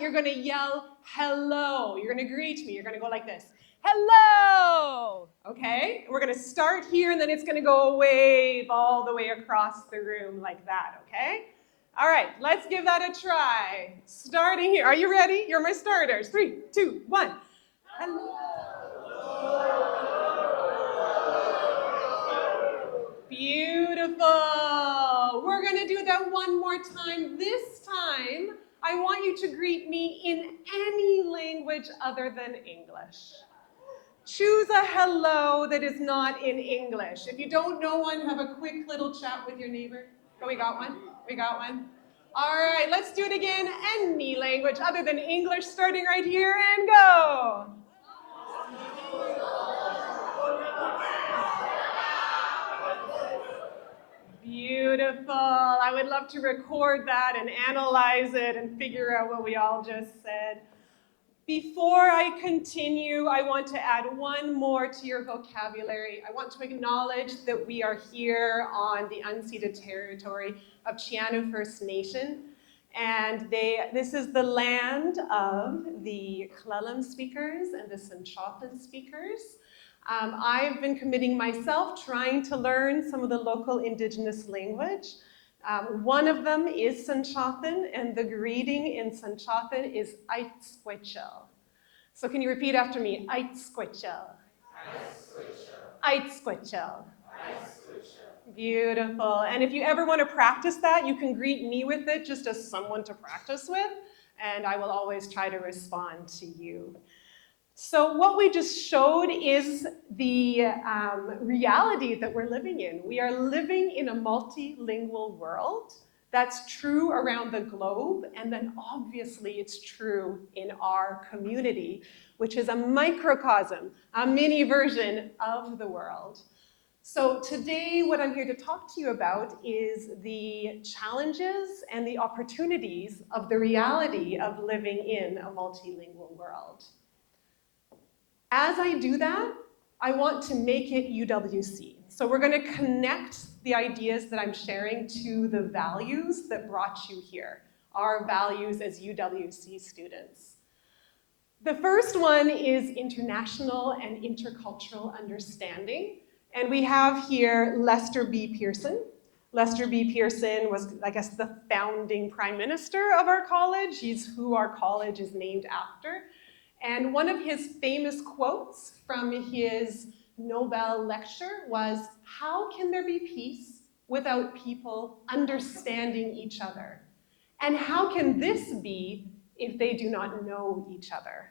You're going to yell hello. You're going to greet me. You're going to go like this. Hello! Okay? We're going to start here, and then it's going to go a wave all the way across the room like that, okay? All right, let's give that a try. Starting here. Are you ready? You're my starters. 3, 2, 1. Hello. Beautiful. We're going to do that one more time. This time, I want you to greet me in any language other than English. Choose a hello that is not in English. If you don't know one, have a quick little chat with your neighbor. Oh, we got one? We got one? All right, let's do it again. Any language other than English, starting right here, and go. Beautiful. I would love to record that and analyze it and figure out what we all just said. Before I continue, I want to add one more to your vocabulary. I want to acknowledge that we are here on the unceded territory of Chianu First Nation. And this is the land of the Clellam speakers and the Sanchapin speakers. I've been committing myself trying to learn some of the local Indigenous language. One of them is Sanchapin, and the greeting in Sanchapin is Aitsquechel. So can you repeat after me? Aitsquechel. Aitsquechel. Beautiful. And if you ever want to practice that, you can greet me with it just as someone to practice with, and I will always try to respond to you. So what we just showed is the reality that we're living in. We are living in a multilingual world. That's true around the globe, and then obviously it's true in our community, which is a microcosm, a mini version of the world. So today, what I'm here to talk to you about is the challenges and the opportunities of the reality of living in a multilingual world. As I do that, I want to make it UWC. So we're going to connect the ideas that I'm sharing to the values that brought you here, our values as UWC students. The first one is international and intercultural understanding. And we have here Lester B. Pearson. Lester B. Pearson was, I guess, the founding prime minister of our college. He's who our college is named after. And one of his famous quotes from his Nobel lecture was, "How can there be peace without people understanding each other? And how can this be if they do not know each other?"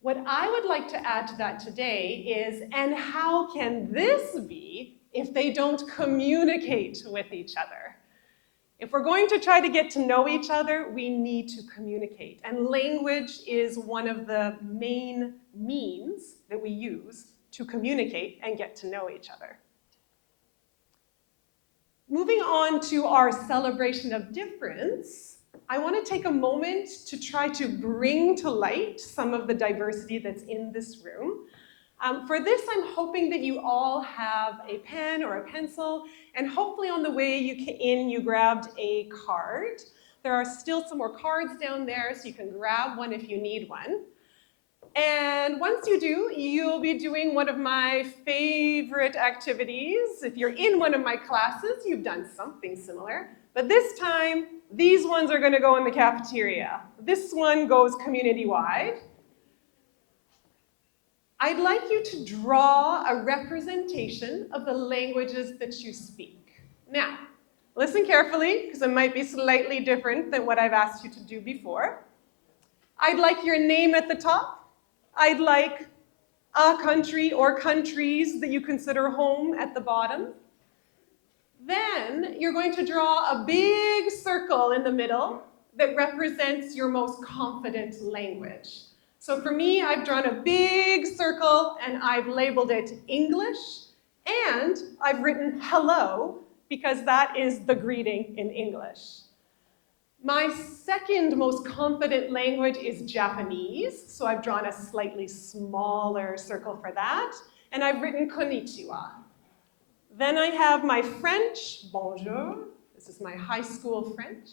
What I would like to add to that today is, and how can this be if they don't communicate with each other? If we're going to try to get to know each other, we need to communicate. And language is one of the main means that we use to communicate and get to know each other. Moving on to our celebration of difference, I want to take a moment to try to bring to light some of the diversity that's in this room. For this, I'm hoping that you all have a pen or a pencil, and hopefully on the way you grabbed a card. There are still some more cards down there, so you can grab one if you need one. And once you do, you'll be doing one of my favorite activities. If you're in one of my classes, you've done something similar. But this time, these ones are going to go in the cafeteria. This one goes community-wide. I'd like you to draw a representation of the languages that you speak. Now, listen carefully, because it might be slightly different than what I've asked you to do before. I'd like your name at the top. I'd like a country or countries that you consider home at the bottom. Then you're going to draw a big circle in the middle that represents your most confident language. So for me, I've drawn a big circle and I've labeled it English, and I've written hello because that is the greeting in English. My second most confident language is Japanese, so I've drawn a slightly smaller circle for that, and I've written konnichiwa. Then I have my French, bonjour. This is my high school French,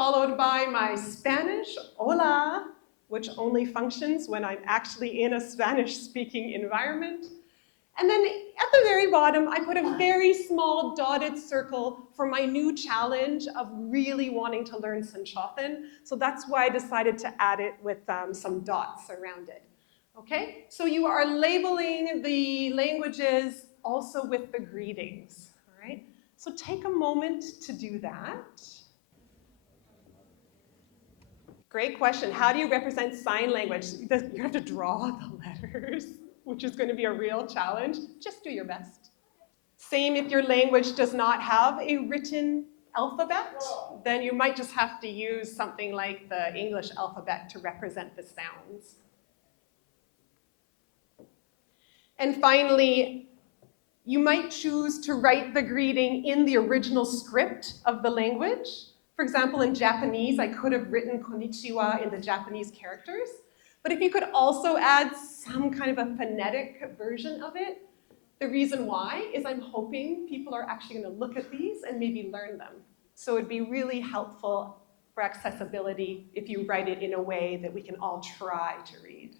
followed by my Spanish, hola, which only functions when I'm actually in a Spanish-speaking environment. And then at the very bottom, I put a very small dotted circle for my new challenge of really wanting to learn Sanchothan. So that's why I decided to add it with some dots around it. Okay, so you are labeling the languages also with the greetings, all right? So take a moment to do that. Great question. How do you represent sign language? You have to draw the letters, which is going to be a real challenge. Just do your best. Same if your language does not have a written alphabet, then you might just have to use something like the English alphabet to represent the sounds. And finally, you might choose to write the greeting in the original script of the language. For example, in Japanese, I could have written konnichiwa in the Japanese characters, but if you could also add some kind of a phonetic version of it, the reason why is I'm hoping people are actually going to look at these and maybe learn them. So it'd be really helpful for accessibility if you write it in a way that we can all try to read.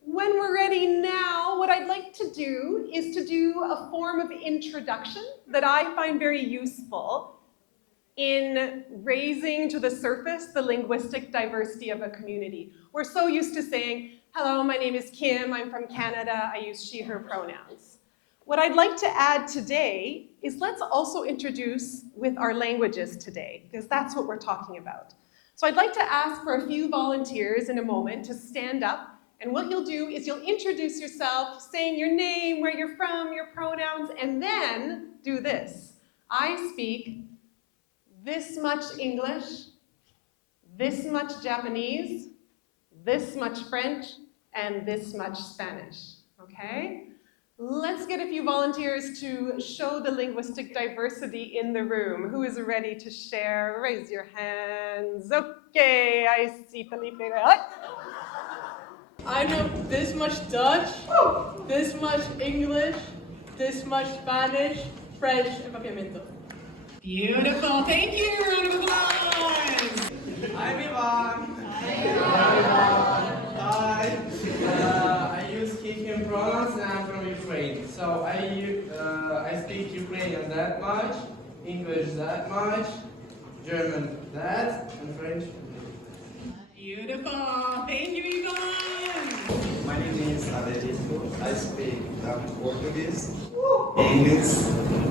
When we're ready now, what I'd like to do is to do a form of introduction that I find very useful in raising to the surface the linguistic diversity of a community. We're so used to saying, hello, my name is Kim, I'm from Canada, I use she, her pronouns. What I'd like to add today is let's also introduce with our languages today, because that's what we're talking about. So I'd like to ask for a few volunteers in a moment to stand up, and what you'll do is you'll introduce yourself, saying your name, where you're from, your pronouns, and then do this. I speak this much English, this much Japanese, this much French, and this much Spanish, okay? Let's get a few volunteers to show the linguistic diversity in the room. Who is ready to share? Raise your hands. Okay, I see Felipe. I know this much Dutch, this much English, this much Spanish, French, and papiamento. Beautiful, thank you, round of applause. Hi everyone. Hi. I use he, him pronouns and I'm from Ukraine. So I speak Ukrainian that much, English that much, German that, and French. Beautiful, thank you, you guys. My name is Meredith. I speak Portuguese, English,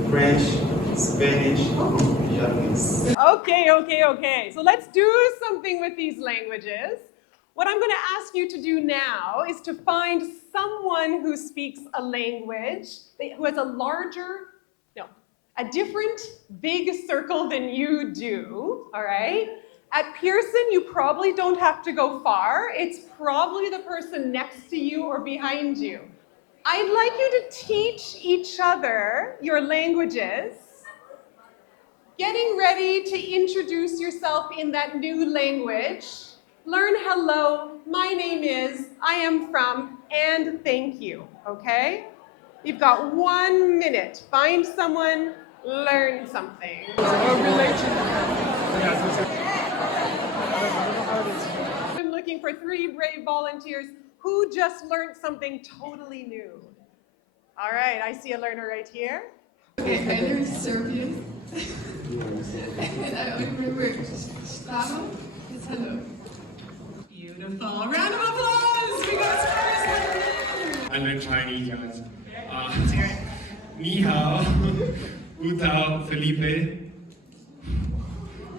French, Spanish, Japanese. Okay. So let's do something with these languages. What I'm going to ask you to do now is to find someone who speaks a language, who has a different big circle than you do, all right? At Pearson, you probably don't have to go far. It's probably the person next to you or behind you. I'd like you to teach each other your languages, getting ready to introduce yourself in that new language. Learn hello, my name is, I am from, and thank you, okay? You've got 1 minute. Find someone, learn something. I'm looking for 3 brave volunteers who just learned something totally new. All right, I see a learner right here. Okay, I learned Serbian. And I remember Slavo is hello. Beautiful. Round of applause! We got first learner. I learned Chinese, guys. Ni hao, Wu Tao, Felipe,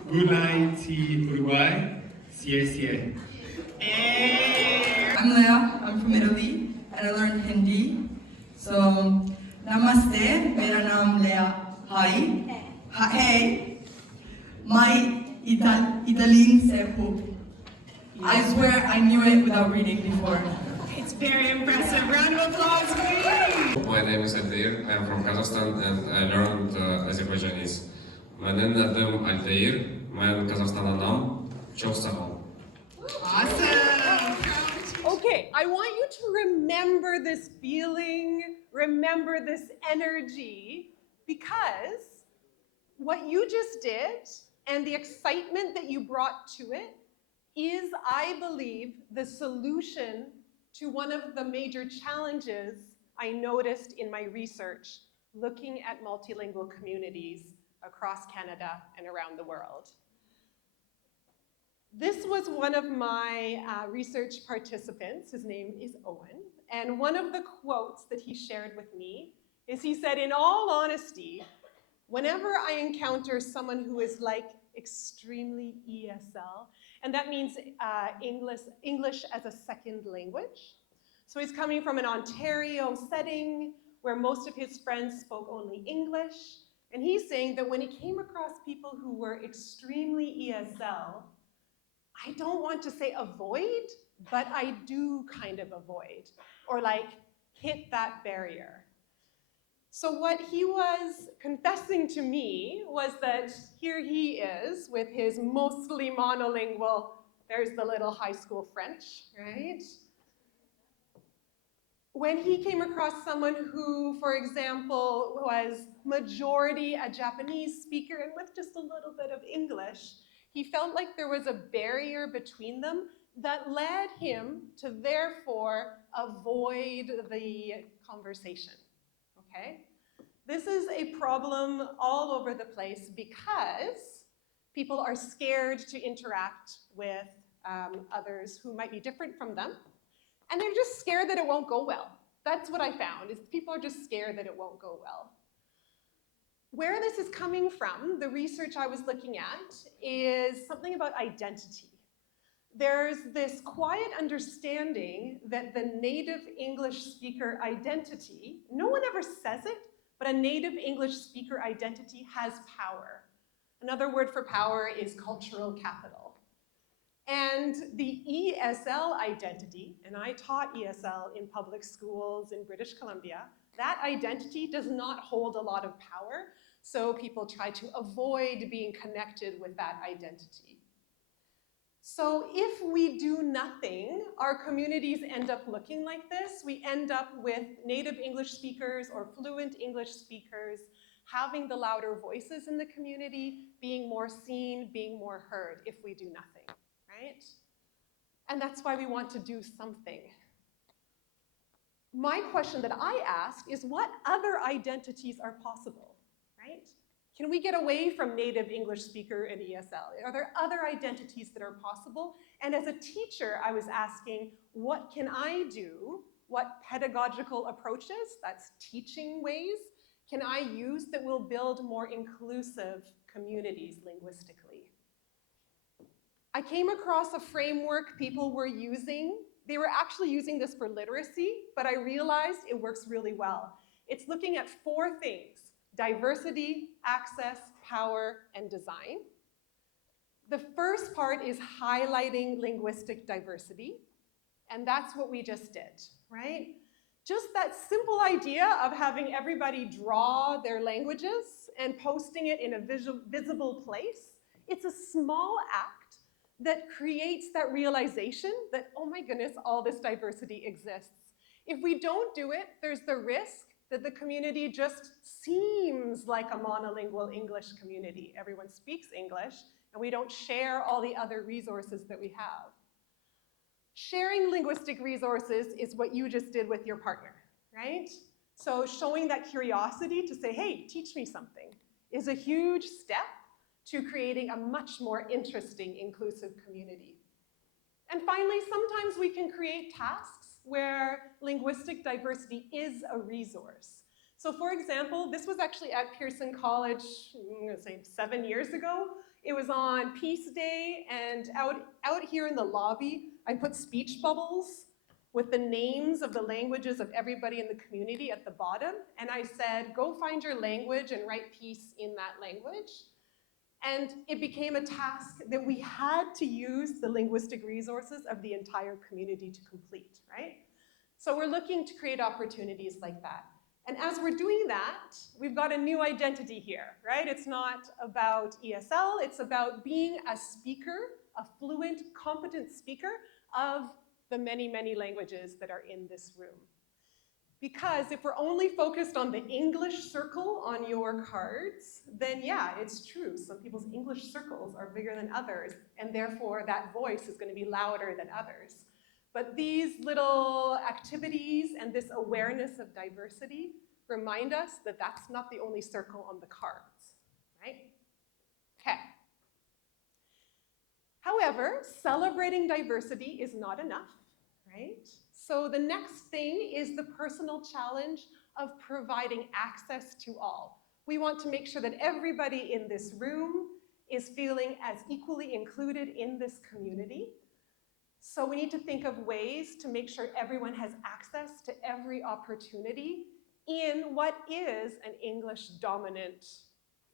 Bulai, Ti, Uruguay, Xie Xie. I'm Leah, I'm from Italy, and I learned Hindi. So, Namaste, mera naam Leah. Hi. Hey. My Italian se ho. I swear I knew it without reading before. It's very impressive. Round of applause, please. My name is Altair. I am from Kazakhstan and I learned Azerbaijanese. Menin adım Altair. Ben Kazakhstan'dan. Çok sağ ol. Awesome. Okay, I want you to remember this feeling, remember this energy, because what you just did And the excitement that you brought to it is, I believe, the solution to one of the major challenges I noticed in my research looking at multilingual communities across Canada and around the world. This was one of my research participants. His name is Owen. And one of the quotes that he shared with me is he said, "In all honesty, whenever I encounter someone who is like extremely ESL," and that means English as a second language. So he's coming from an Ontario setting where most of his friends spoke only English. And he's saying that when he came across people who were extremely ESL, I don't want to say avoid, but I do kind of avoid, or like hit that barrier. So what he was confessing to me was that here he is with his mostly monolingual, there's the little high school French, right? When he came across someone who, for example, was majority a Japanese speaker and with just a little bit of English, he felt like there was a barrier between them that led him to therefore avoid the conversation, okay? This is a problem all over the place because people are scared to interact with others who might be different from them, and they're just scared that it won't go well. That's what I found, is people are just scared that it won't go well. Where this is coming from, the research I was looking at, is something about identity. There's this quiet understanding that the native English speaker identity, no one ever says it, but a native English speaker identity has power. Another word for power is cultural capital. And the ESL identity, and I taught ESL in public schools in British Columbia, that identity does not hold a lot of power, so people try to avoid being connected with that identity. So if we do nothing, our communities end up looking like this. We end up with native English speakers or fluent English speakers having the louder voices in the community, being more seen, being more heard if we do nothing, right? And that's why we want to do something. My question that I ask is, what other identities are possible, right? Can we get away from native English speaker and ESL? Are there other identities that are possible? And as a teacher, I was asking, what can I do? What pedagogical approaches, that's teaching ways, can I use that will build more inclusive communities linguistically? I came across a framework people were using. They were actually using this for literacy, but I realized it works really well. It's looking at 4 things: diversity, access, power, and design. The first part is highlighting linguistic diversity, and that's what we just did, right? Just that simple idea of having everybody draw their languages and posting it in a visible place, it's a small act that creates that realization that, oh my goodness, all this diversity exists. If we don't do it, there's the risk that the community just seems like a monolingual English community. Everyone speaks English, and we don't share all the other resources that we have. Sharing linguistic resources is what you just did with your partner, right? So showing that curiosity to say, hey, teach me something, is a huge step to creating a much more interesting, inclusive community. And finally, sometimes we can create tasks where linguistic diversity is a resource. So for example, this was actually at Pearson College, I'm gonna say 7 years ago. It was on Peace Day, and out here in the lobby, I put speech bubbles with the names of the languages of everybody in the community at the bottom, and I said, go find your language and write peace in that language. And it became a task that we had to use the linguistic resources of the entire community to complete, right? So we're looking to create opportunities like that. And as we're doing that, we've got a new identity here, right? It's not about ESL, it's about being a speaker, a fluent, competent speaker of the many, many languages that are in this room. Because if we're only focused on the English circle on your cards, then yeah, it's true. Some people's English circles are bigger than others, and therefore that voice is going to be louder than others. But these little activities and this awareness of diversity remind us that that's not the only circle on the cards, right? Okay. However, celebrating diversity is not enough, right? So the next thing is the personal challenge of providing access to all. We want to make sure that everybody in this room is feeling as equally included in this community. So we need to think of ways to make sure everyone has access to every opportunity in what is an English-dominant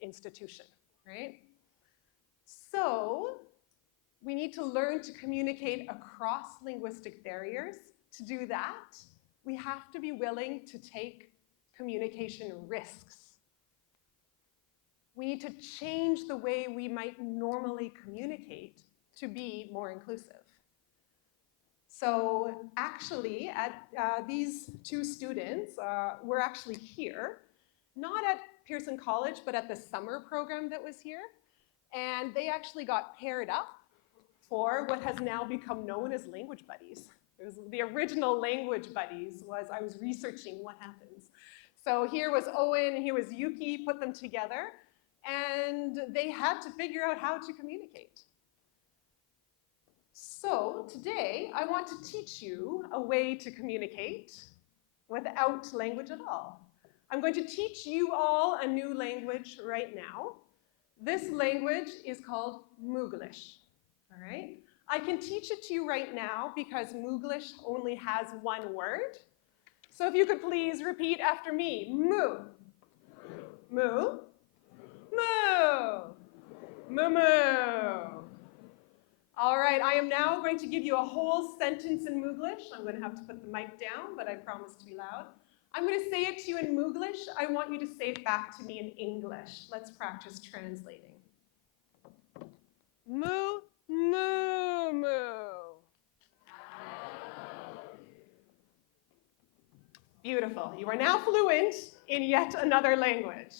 institution, right? So we need to learn to communicate across linguistic barriers. To do that, we have to be willing to take communication risks. We need to change the way we might normally communicate to be more inclusive. So actually, these two students were actually here, not at Pearson College, but at the summer program that was here. And they actually got paired up for what has now become known as language buddies. It was the original language buddies I was researching what happens. So here was Owen, here was Yuki, put them together, and they had to figure out how to communicate. So today, I want to teach you a way to communicate without language at all. I'm going to teach you all a new language right now. This language is called Mooglish, all right? I can teach it to you right now because Mooglish only has one word. So if you could please repeat after me. Moo. Moo. Moo. Moo moo. All right, I am now going to give you a whole sentence in Mooglish. I'm going to have to put the mic down, but I promise to be loud. I'm going to say it to you in Mooglish. I want you to say it back to me in English. Let's practice translating. Moo. Moo, moo. Beautiful. You are now fluent in yet another language.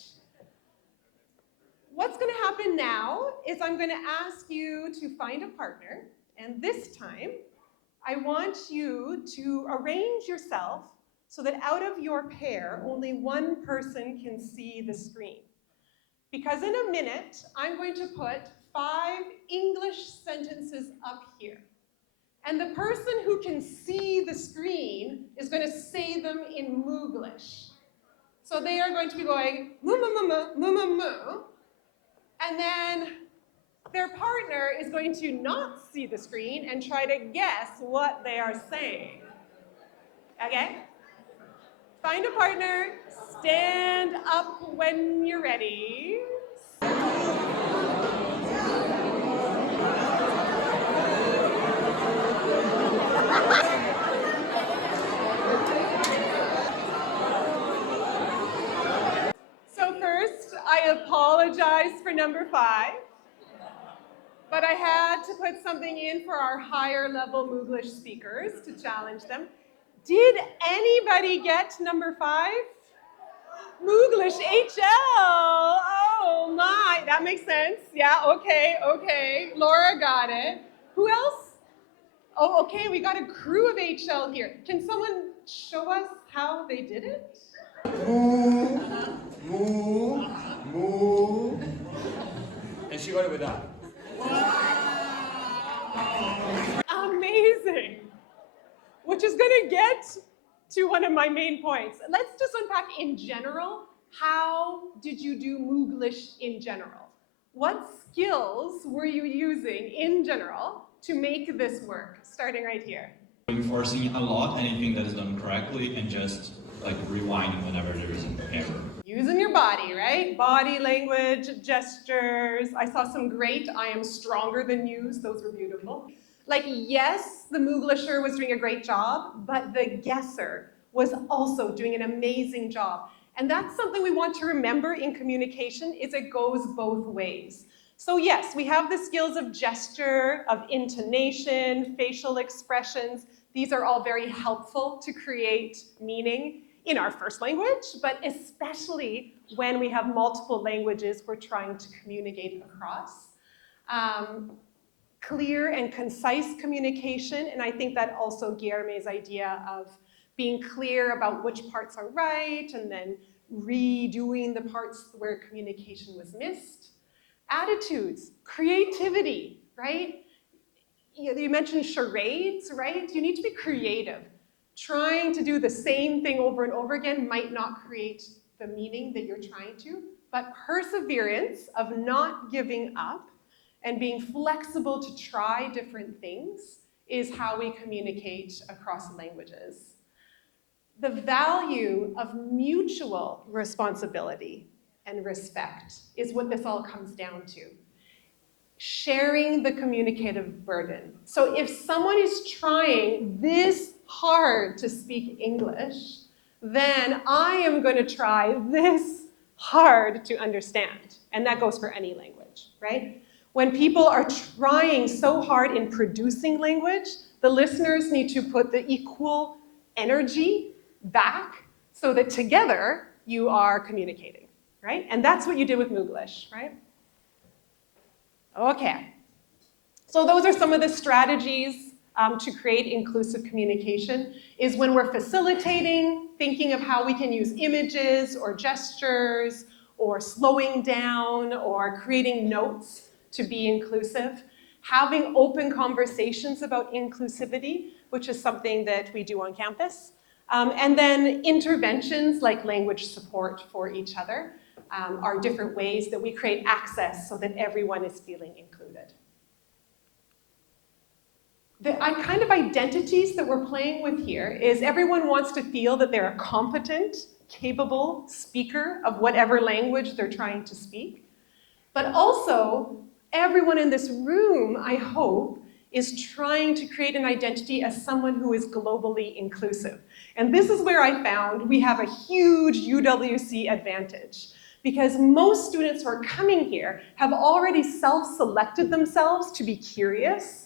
What's going to happen now is I'm going to ask you to find a partner, and this time I want you to arrange yourself so that out of your pair, only one person can see the screen. Because in a minute, I'm going to put 5 English sentences up here. And the person who can see the screen is going to say them in Mooglish. So they are going to be going moo moo moo moo moo moo moo. And then their partner is going to not see the screen and try to guess what they are saying. Okay? Find a partner, stand up when you're ready. So first, I apologize for number 5, but I had to put something in for our higher level Mooglish speakers to challenge them. Did anybody get number 5? Mooglish HL. Oh my, that makes sense. Yeah, okay. Laura got it. Who else? Oh, okay, we got a crew of HL here. Can someone show us how they did it? Moo, moo, moo. And she got it with that. Amazing. Which is going to get to one of my main points. Let's just unpack in general, how did you do Mooglish in general? What skills were you using in general to make this work? Starting right here. Reinforcing a lot anything that is done correctly and just like rewinding whenever there is an error. Using your body, right? Body language, gestures. I saw some great I am stronger than yous. Those were beautiful. Like, yes, the Mooglisher was doing a great job, but the guesser was also doing an amazing job. And that's something we want to remember in communication, is it goes both ways. So yes, we have the skills of gesture, of intonation, facial expressions. These are all very helpful to create meaning in our first language, but especially when we have multiple languages we're trying to communicate across. Clear and concise communication, and I think that also Guillerme's idea of being clear about which parts are right and then redoing the parts where communication was missed. Attitudes, creativity, right? You mentioned charades, right? You need to be creative. Trying to do the same thing over and over again might not create the meaning that you're trying to, but perseverance of not giving up and being flexible to try different things is how we communicate across languages. The value of mutual responsibility and respect is what this all comes down to. Sharing the communicative burden. So if someone is trying this hard to speak English, then I am going to try this hard to understand. And that goes for any language, right? When people are trying so hard in producing language, the listeners need to put the equal energy back so that together you are communicating, right? And that's what you did with Mooglish, right? Okay. So those are some of the strategies to create inclusive communication, is when we're facilitating, thinking of how we can use images or gestures or slowing down or creating notes to be inclusive, having open conversations about inclusivity, which is something that we do on campus, and then interventions like language support for each other are different ways that we create access so that everyone is feeling included. The kind of identities that we're playing with here is everyone wants to feel that they're a competent, capable speaker of whatever language they're trying to speak, but also everyone in this room, I hope, is trying to create an identity as someone who is globally inclusive. And this is where I found we have a huge UWC advantage, because most students who are coming here have already self-selected themselves to be curious,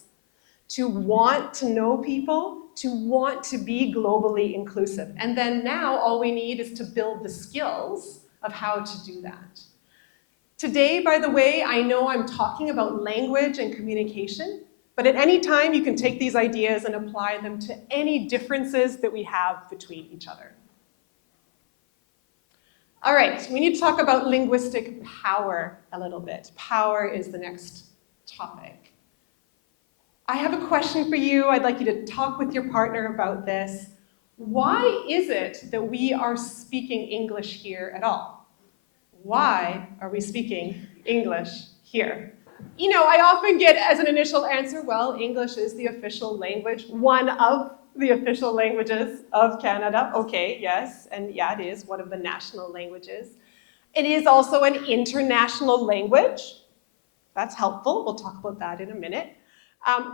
to want to know people, to want to be globally inclusive. And then now all we need is to build the skills of how to do that. Today, by the way, I know I'm talking about language and communication, but at any time you can take these ideas and apply them to any differences that we have between each other. All right, we need to talk about linguistic power a little bit. Power is the next topic. I have a question for you. I'd like you to talk with your partner about this. Why is it that we are speaking English here at all? Why are we speaking English here? You know, I often get as an initial answer, well, English is the official language, one of the official languages of Canada. Okay, yes, and yeah, it is one of the national languages. It is also an international language. That's helpful. We'll talk about that in a minute.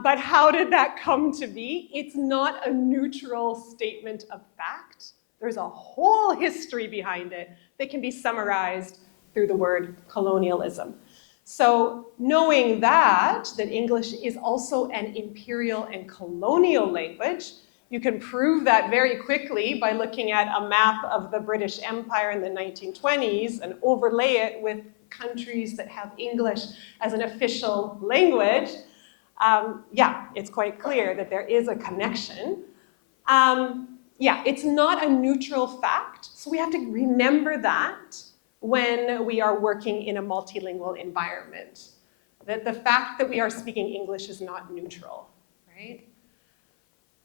But how did that come to be? It's not a neutral statement of fact. There's a whole history behind it that can be summarized through the word colonialism. So knowing that English is also an imperial and colonial language, you can prove that very quickly by looking at a map of the British Empire in the 1920s and overlay it with countries that have English as an official language. Yeah, it's quite clear that there is a connection. Yeah, it's not a neutral fact, so we have to remember that when we are working in a multilingual environment, that the fact that we are speaking English is not neutral, right?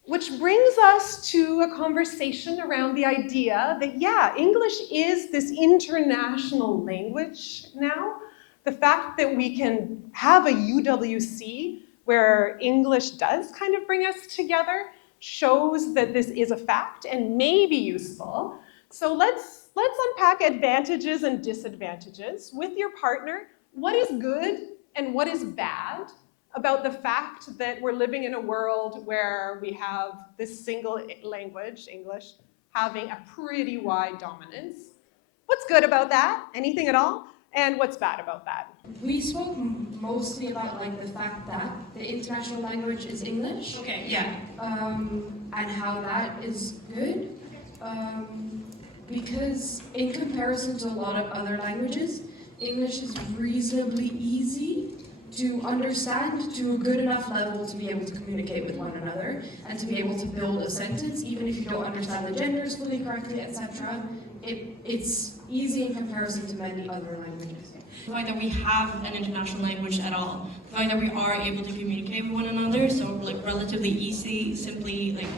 Which brings us to a conversation around the idea that, yeah, English is this international language now. The fact that we can have a UWC where English does kind of bring us together shows that this is a fact and may be useful. So let's unpack advantages and disadvantages with your partner. What is good and what is bad about the fact that we're living in a world where we have this single language, English, having a pretty wide dominance? What's good about that? Anything at all? And what's bad about that? We spoke mostly about like the fact that the international language is English. Okay, yeah. And how that is good. because in comparison to a lot of other languages, English is reasonably easy to understand to a good enough level to be able to communicate with one another and to be able to build a sentence, even if you don't understand the genders fully correctly, etc. It's easy in comparison to many other languages. The fact that we have an international language at all, the fact that we are able to communicate with one another, so like relatively easy, simply like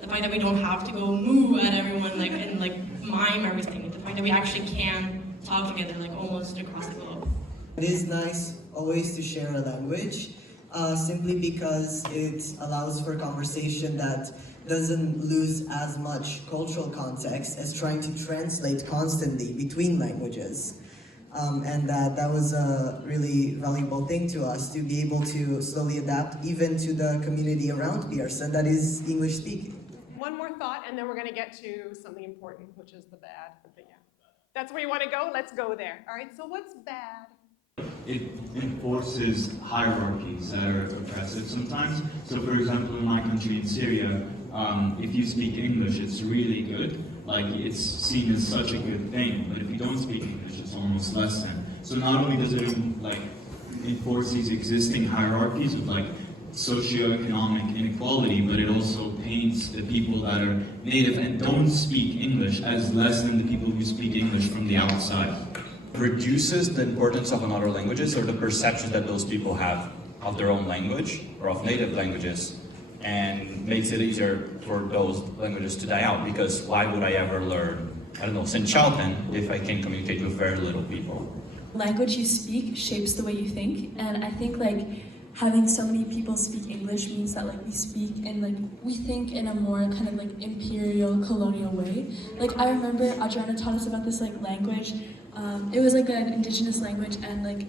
the fact that we don't have to go moo at everyone like and like mime everything, the fact that we actually can talk together like almost across the globe. It is nice always to share a language, simply because it allows for conversation that doesn't lose as much cultural context as trying to translate constantly between languages. And that was a really valuable thing to us, to be able to slowly adapt even to the community around Pearson that is English speaking. One more thought, and then we're going to get to something important, which is the bad. But yeah, that's where you want to go? Let's go there. All right, so what's bad? It enforces hierarchies that are oppressive sometimes. So for example, in my country, in Syria, if you speak English, it's really good. Like, it's seen as such a good thing, but if you don't speak English, it's almost less than. So not only does it enforce these existing hierarchies of socioeconomic inequality, but it also paints the people that are native and don't speak English as less than the people who speak English from the outside. Reduces the importance of another languages or the perception that those people have of their own language or of native languages, and makes it easier for those languages to die out, because why would I ever learn, I don't know, Sinchauken if I can communicate with very little people? Language you speak shapes the way you think, and I think having so many people speak English means that we speak and we think in a more kind of imperial colonial way. I remember Adriana taught us about this language. It was an indigenous language, and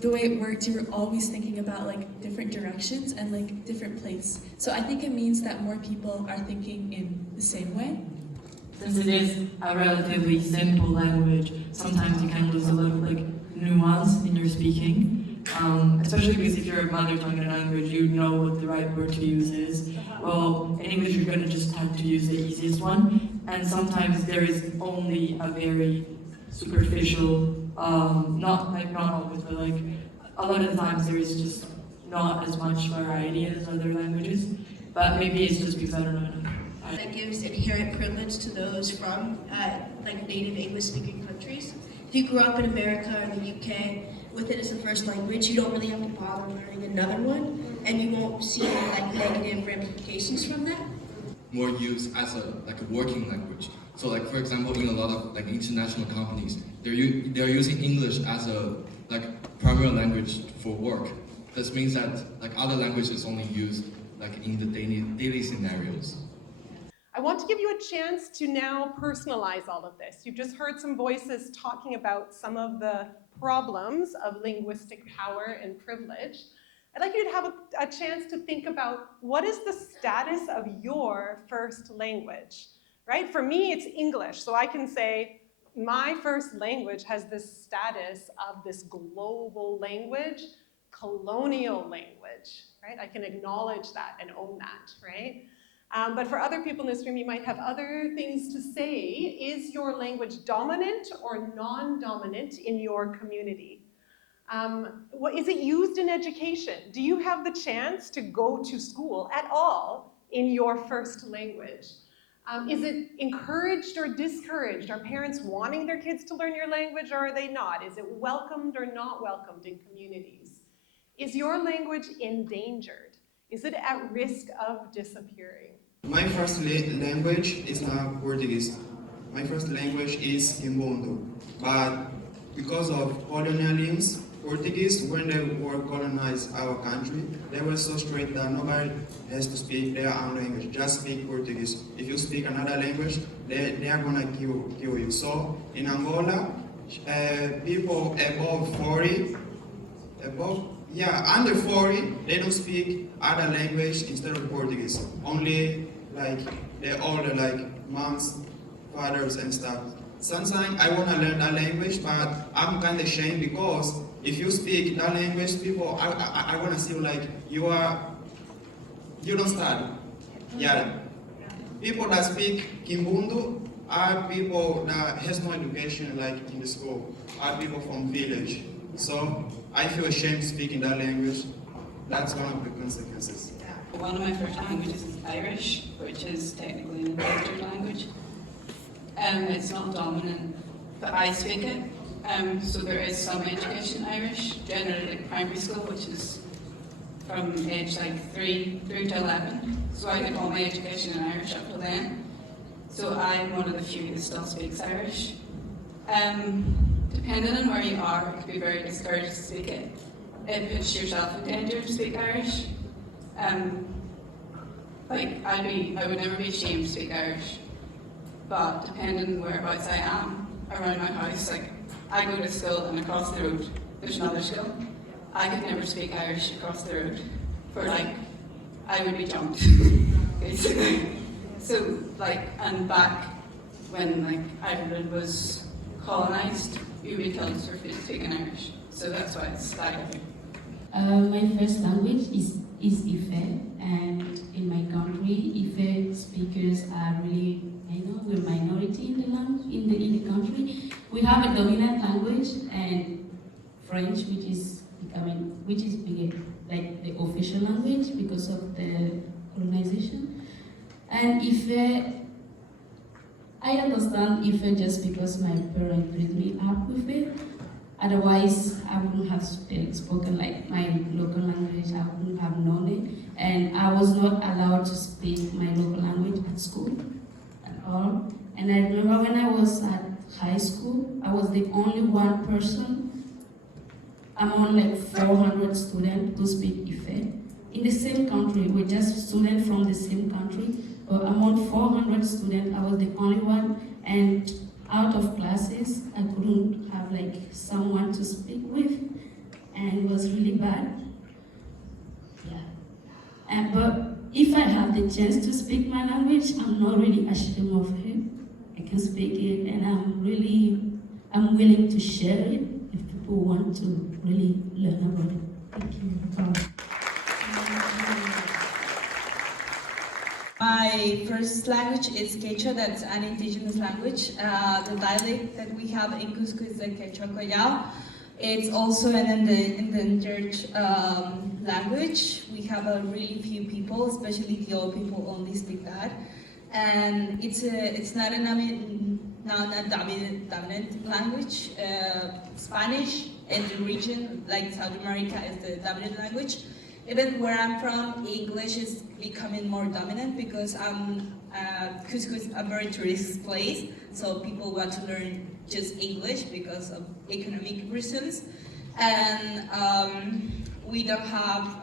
the way it worked, you were always thinking about different directions and different place. So I think it means that more people are thinking in the same way. Since it is a relatively simple language, sometimes you can lose a little nuance in your speaking. Especially because if you're a mother tongue in a language, you know what the right word to use is. Well, in English you're going to just have to use the easiest one, and sometimes there is only a very superficial, not always, but a lot of the times there is just not as much variety as other languages. But maybe it's just because I don't know enough. That gives inherent privilege to those from native English-speaking countries. If you grew up in America or the UK with it as a first language, you don't really have to bother learning another one, and you won't see any negative ramifications from that. More use as a working language. So for example, in a lot of international companies, they're using English as a primary language for work. This means that other languages only used in the daily scenarios. I want to give you a chance to now personalize all of this. You've just heard some voices talking about some of the problems of linguistic power and privilege. I'd like you to have a chance to think about what is the status of your first language, right? For me, it's English, so I can say my first language has this status of this global language, colonial language, right? I can acknowledge that and own that, right? But for other people in this room, you might have other things to say. Is your language dominant or non-dominant in your community? Is it used in education? Do you have the chance to go to school at all in your first language? Is it encouraged or discouraged? Are parents wanting their kids to learn your language, or are they not? Is it welcomed or not welcomed in communities? Is your language endangered? Is it at risk of disappearing? My first language is not Portuguese. My first language is Kimbundu. But because of colonialism, Portuguese, when they were colonized our country, they were so strict that nobody has to speak their own language. Just speak Portuguese. If you speak another language, they are gonna kill you. So in Angola, people under 40, they don't speak other language instead of Portuguese. Only the older moms, fathers and stuff. Sometimes I want to learn that language, but I'm kind of ashamed because if you speak that language, people, I want to see you don't study. Yeah. People that speak Kimbundu, are people that has no education like in the school, are people from village. So I feel ashamed speaking that language. That's one of the consequences. One of my first languages is Irish, which is technically an administered language. It's not dominant, but I speak it. So there is some education in Irish, generally like primary school, which is from age like 3 through to 11. So I get all my education in Irish up to then. So I'm one of the few that still speaks Irish. Depending on where you are, it can be very discouraged to speak it. It puts yourself in danger to speak Irish. Like I would never be ashamed to speak Irish, but depending on whereabouts I am around my house, like I go to school and across the road there's another school. I could never speak Irish across the road for like I would be jumped basically. So like, and back when like Ireland was colonised, you would be killed for speaking Irish. So that's why it's staggering. My first language is Ife, and in my country, Ife speakers are really, we're minority in the country. We have a dominant language and French, which is like the official language because of the colonization. And Ife, I understand Ife just because my parents brought me up with it. Otherwise, I wouldn't have spoken like my local language, I wouldn't have known it. And I was not allowed to speak my local language at school at all. And I remember when I was at high school, I was the only one person among like 400 students who speak Ife. In the same country, we're just students from the same country, but among 400 students, I was the only one. And out of classes, I couldn't have like someone to speak with, and it was really bad. Yeah. But if I have the chance to speak my language, I'm not really ashamed of it. I can speak it, and I'm willing to share it if people want to really learn about it. Thank you. My first language is Quechua, that's an indigenous language. The dialect that we have in Cusco is the Quechua Collao. It's also an endangered language. We have a really few people, especially the old people, only speak that. And it's not a dominant language. Spanish in the region, like South America, is the dominant language. Even where I'm from, English is becoming more dominant because Cusco is a very tourist place, so people want to learn just English because of economic reasons. And we don't have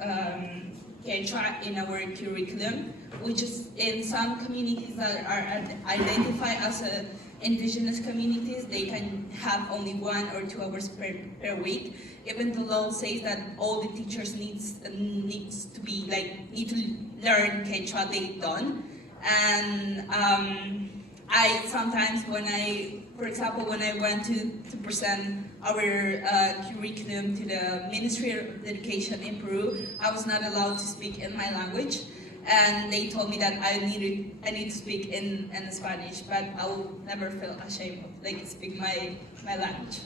Quechua in our curriculum, which is in some communities that are identified as indigenous communities, they can have only 1 or 2 hours per week. Even the law says that all the teachers need to learn Quechua, they don't. And I sometimes for example, when I went to present our curriculum to the Ministry of Education in Peru, I was not allowed to speak in my language. And they told me that I need to speak in Spanish, but I will never feel ashamed of speak my language.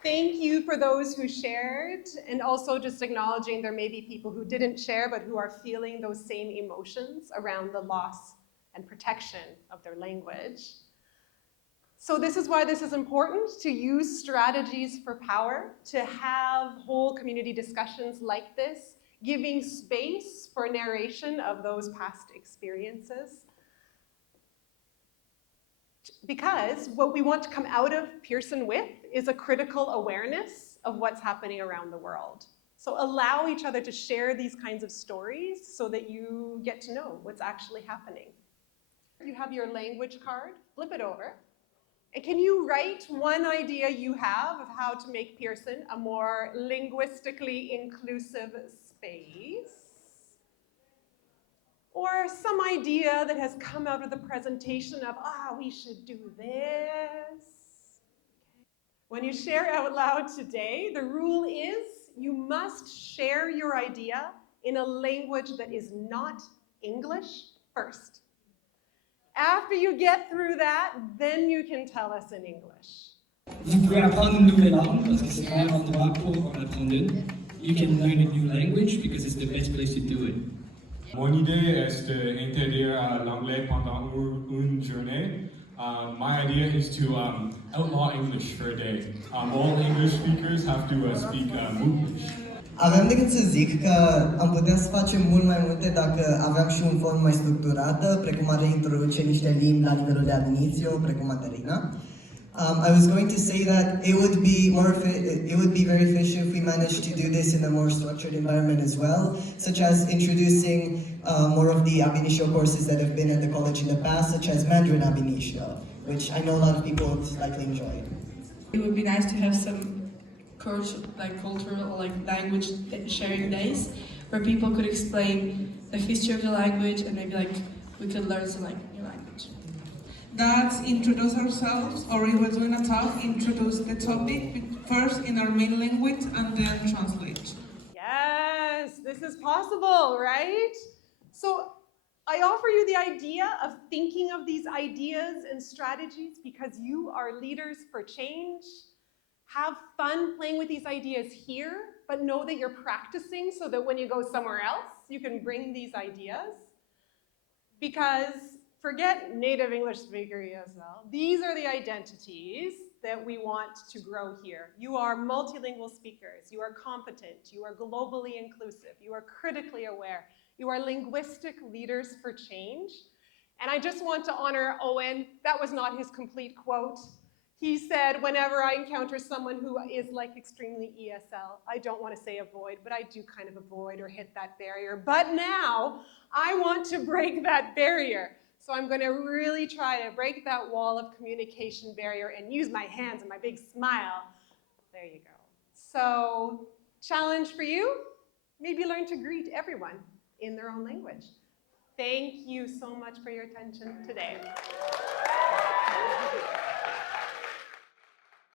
Thank you for those who shared, and also just acknowledging there may be people who didn't share but who are feeling those same emotions around the loss and protection of their language. So this is why this is important, to use strategies for power, to have whole community discussions like this, giving space for narration of those past experiences. Because what we want to come out of Pearson with is a critical awareness of what's happening around the world. So allow each other to share these kinds of stories so that you get to know what's actually happening. You have your language card, flip it over. And can you write one idea you have of how to make Pearson a more linguistically inclusive space? Or some idea that has come out of the presentation of, we should do this. When you share out loud today, the rule is you must share your idea in a language that is not English first. After you get through that, then you can tell us in English. Vous pouvez apprendre une nouvelle langue parce que c'est le meilleur endroit pour en apprendre une. You can learn a new language because it's the best place to do it. Mon idée est d'intégrer l'anglais pendant une journée. My idea is to outlaw English for a day. All English speakers have to speak English. Aveam de gând să zic că am putea să facem mult mai multe dacă aveam și un fond mai structurată, precum ar introduce niște limbi la nivelul de ab initio, precum Materina. I was going to say that it would be very efficient if we managed to do this in a more structured environment as well, such as introducing more of the ab initio courses that have been at the college in the past, such as Mandarin ab initio, which I know a lot of people would likely enjoy. It would be nice to have some cultural, language sharing days, where people could explain the history of the language and maybe we could learn some new language. That's introduce ourselves, or if we're doing a talk, introduce the topic first in our main language and then translate. Yes, this is possible, right? So I offer you the idea of thinking of these ideas and strategies because you are leaders for change. Have fun playing with these ideas here, but know that you're practicing so that when you go somewhere else, you can bring these ideas. Because forget native English speaker ESL. These are the identities that we want to grow here. You are multilingual speakers. You are competent. You are globally inclusive. You are critically aware. You are linguistic leaders for change. And I just want to honor Owen. That was not his complete quote. He said, whenever I encounter someone who is extremely ESL, I don't want to say avoid, but I do kind of avoid or hit that barrier. But now I want to break that barrier. So I'm going to really try to break that wall of communication barrier and use my hands and my big smile. There you go. So, challenge for you, maybe learn to greet everyone in their own language. Thank you so much for your attention today.